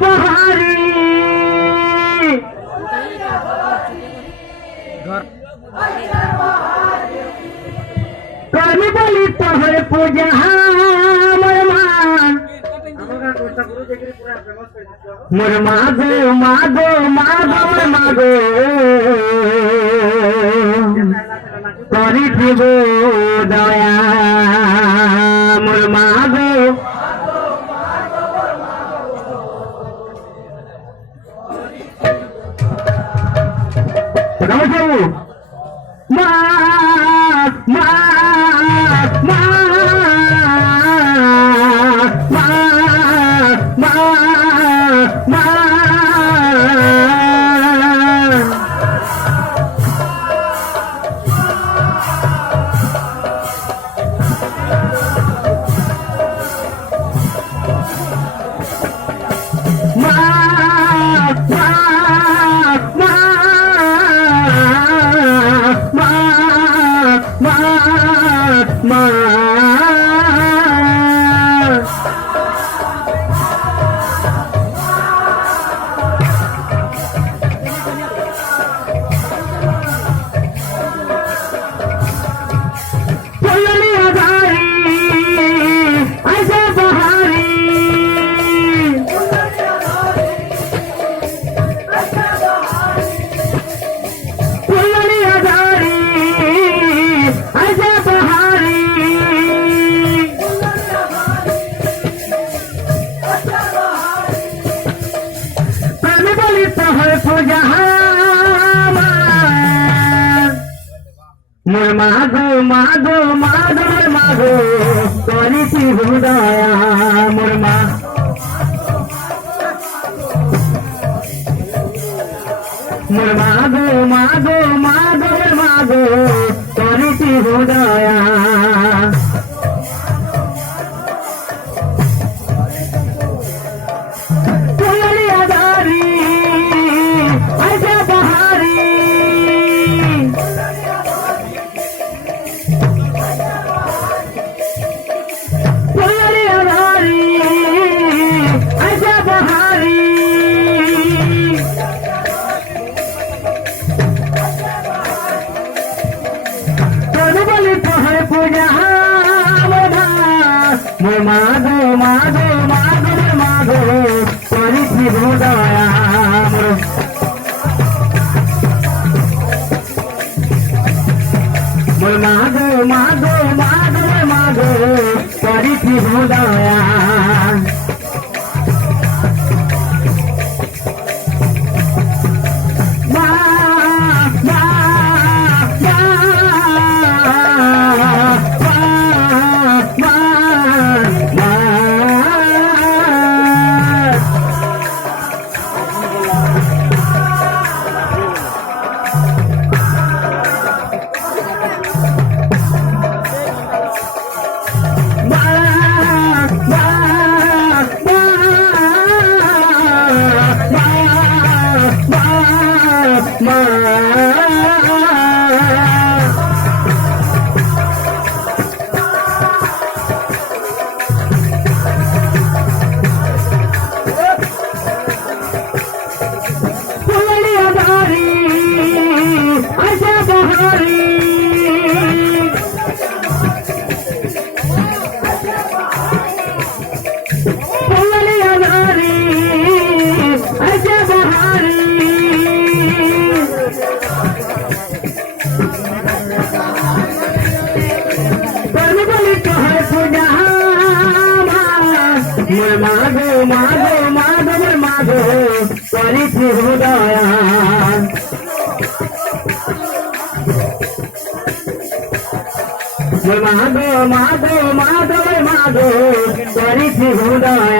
বহারি কর্মী বলি তোহর পূজা মোর মাগো মাগো মাগো মাগো করিব দয়া মোর মাগো মা মা মা মোর মাগো মাগো মাগো মাগো করিছি দয়া মোর মা মোর মাগো মাগো মাগো মাগো করিছি দয়া মোর মাগো মাগো মাগো মাগো করিছি দয়া মোর মাগো মাগো মাগো মাগো করিছি দয়া মাগো মাগো মাগো মাগো করিছি দয়া মাগো মাগো মাগো মাগো করিছি দয়া